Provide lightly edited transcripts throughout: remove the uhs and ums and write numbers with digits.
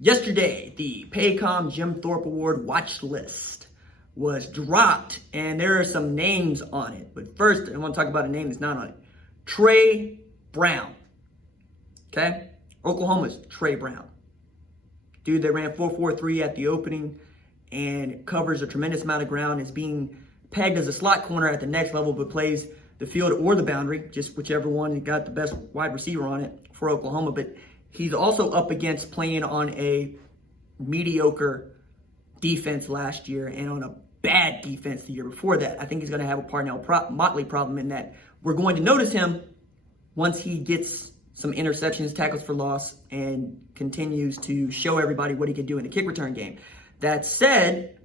Yesterday, the Paycom Jim Thorpe Award watch list was dropped, and there are some names on it. But first, I want to talk about a name that's not on it. Trey Brown. Okay? Oklahoma's Trey Brown. Dude that ran 4.43 at the opening and covers a tremendous amount of ground, is being pegged as a slot corner at the next level, but plays the field or the boundary, just whichever one got the best wide receiver on it for Oklahoma. But he's also up against playing on a mediocre defense last year and on a bad defense the year before that. I think he's going to have a Parnell-Motley problem in that we're going to notice him once he gets some interceptions, tackles for loss, and continues to show everybody what he can do in the kick return game. That said,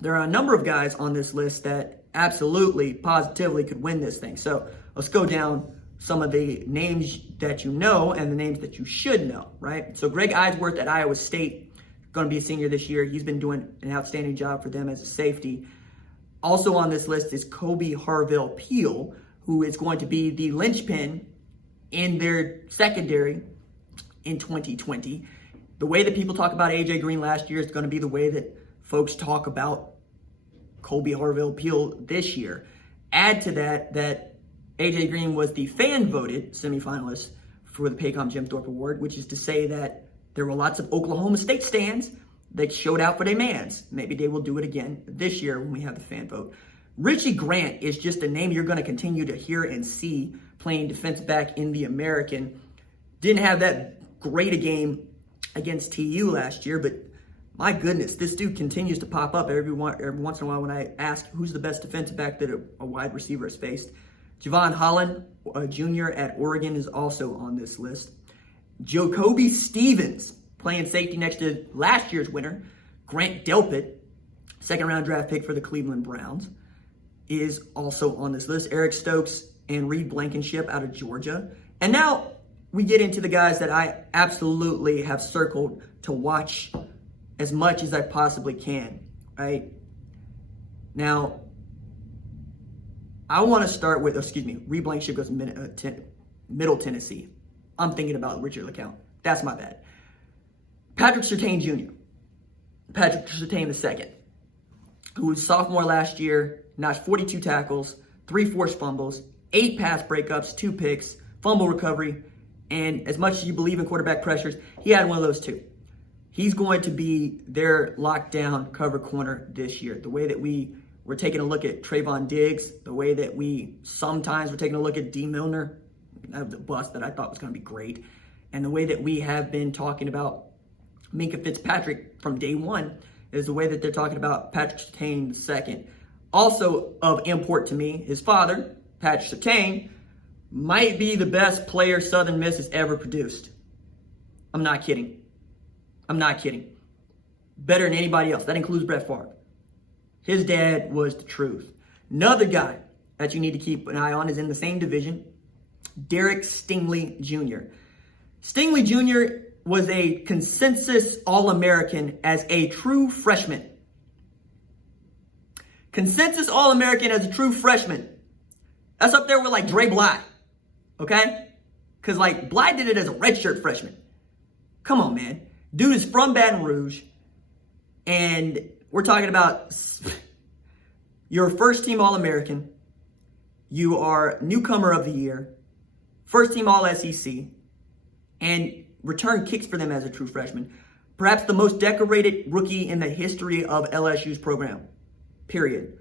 there are a number of guys on this list that absolutely, positively could win this thing. So let's go down some of the names that you know and the names that you should know, right? So Greg Eisworth at Iowa State, going to be a senior this year. He's been doing an outstanding job for them as a safety. Also on this list is Kobe Harville-Peel, who is going to be the linchpin in their secondary in 2020. The way that people talk about A.J. Green last year is going to be the way that folks talk about Kobe Harville-Peel this year. Add to that A.J. Green was the fan-voted semifinalist for the Paycom Jim Thorpe Award, which is to say that there were lots of Oklahoma State stands that showed out for their mans. Maybe they will do it again this year when we have the fan vote. Richie Grant is just a name you're going to continue to hear and see playing defense back in the American. Didn't have that great a game against TU last year, but my goodness, this dude continues to pop up every once in a while when I ask who's the best defensive back that a wide receiver has faced. Javon Holland, Jr. at Oregon, is also on this list. Jacoby Stevens, playing safety next to last year's winner, Grant Delpit, second-round draft pick for the Cleveland Browns, is also on this list. Eric Stokes and Reed Blankenship out of Georgia. And now we get into the guys that I absolutely have circled to watch as much as I possibly can, right? Now, I want to start with, Reed Blankenship goes Middle Tennessee. I'm thinking about Richard LeCount. That's my bad. Patrick Surtain Jr. Patrick Surtain II, who was sophomore last year, notched 42 tackles, 3 forced fumbles, 8 pass breakups, 2 picks, fumble recovery, and as much as you believe in quarterback pressures, he had one of those too. He's going to be their lockdown cover corner this year. The way that we're taking a look at Trayvon Diggs, the way that we sometimes we're taking a look at D. Milner, the bust that I thought was going to be great, and the way that we have been talking about Minkah Fitzpatrick from day one is the way that they're talking about Patrick Surtain II. Also of import to me, his father, Patrick Surtain, might be the best player Southern Miss has ever produced. I'm not kidding. Better than anybody else. That includes Brett Favre. His dad was the truth. Another guy that you need to keep an eye on is in the same division, Derek Stingley Jr. Stingley Jr. was a consensus All-American as a true freshman. Consensus All-American as a true freshman. That's up there with like Dre Bly. Okay? Because like Bly did it as a redshirt freshman. Come on, man. Dude is from Baton Rouge. And we're talking about you're a first-team All-American. You are newcomer of the year. First-team All-SEC. And return kicks for them as a true freshman. Perhaps the most decorated rookie in the history of LSU's program. Period.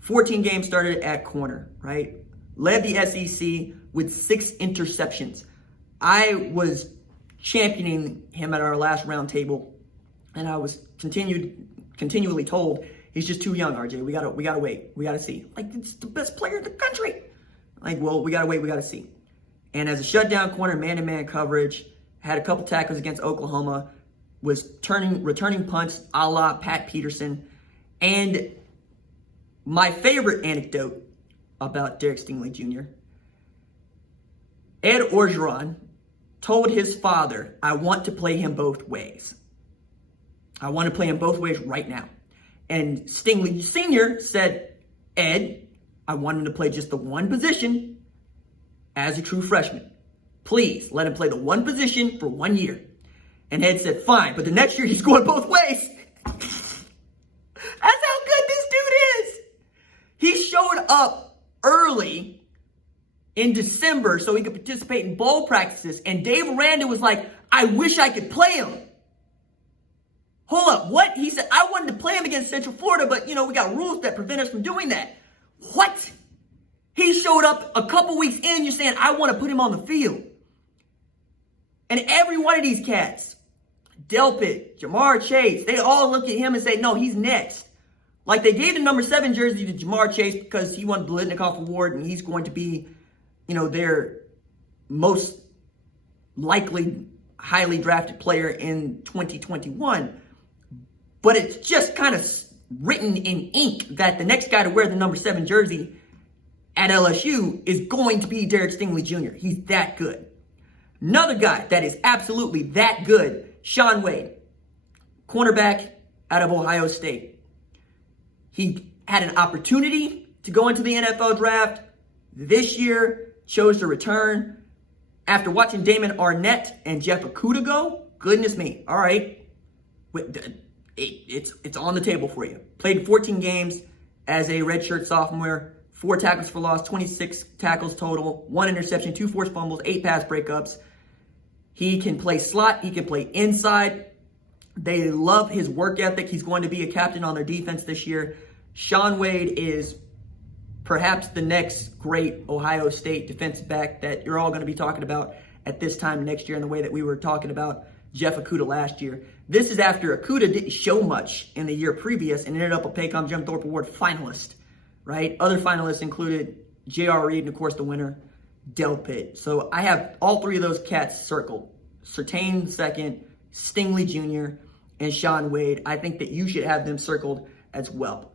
14 games started at corner, right? Led the SEC with 6 interceptions. I was championing him at our last round table, and I was continually told he's just too young, RJ. We gotta wait. We gotta see. Like, it's the best player in the country. Like, well, we gotta wait. We gotta see. And as a shutdown corner, man-to-man coverage, had a couple tackles against Oklahoma, was returning punts a la Pat Peterson. And my favorite anecdote about Derek Stingley Jr., Ed Orgeron told his father, I want to play him both ways. I want to play him both ways right now. And Stingley Sr. said, Ed, I want him to play just the one position as a true freshman. Please let him play the one position for 1 year. And Ed said, fine, but the next year he's going both ways. That's how good this dude is. He showed up early in December so he could participate in bowl practices. And Dave Aranda was like, I wish I could play him. Hold up, what? He said, I wanted to play him against Central Florida, but, we got rules that prevent us from doing that. What? He showed up a couple weeks in, you're saying, I want to put him on the field. And every one of these cats, Delpit, Jamar Chase, they all look at him and say, no, he's next. Like they gave the number 7 jersey to Jamar Chase because he won the Blitnikoff Award and he's going to be, their most likely highly drafted player in 2021. But it's just kind of written in ink that the next guy to wear the number 7 jersey at LSU is going to be Derek Stingley Jr. He's that good. Another guy that is absolutely that good, Shaun Wade, cornerback out of Ohio State. He had an opportunity to go into the NFL draft this year, chose to return. After watching Damon Arnett and Jeff Okudah go, goodness me, all right, it's on the table for you. Played 14 games as a redshirt sophomore, 4 tackles for loss, 26 tackles total, 1 interception, 2 forced fumbles, 8 pass breakups. He can play slot. He can play inside. They love his work ethic. He's going to be a captain on their defense this year. Shaun Wade is perhaps the next great Ohio State defensive back that you're all going to be talking about at this time next year in the way that we were talking about Jeff Okudah last year. This is after Okudah didn't show much in the year previous and ended up a Paycom Jim Thorpe Award finalist, right? Other finalists included J.R. Reed and, of course, the winner, Delpit. So I have all 3 of those cats circled. Surtain second, Stingley Jr., and Shaun Wade. I think that you should have them circled as well.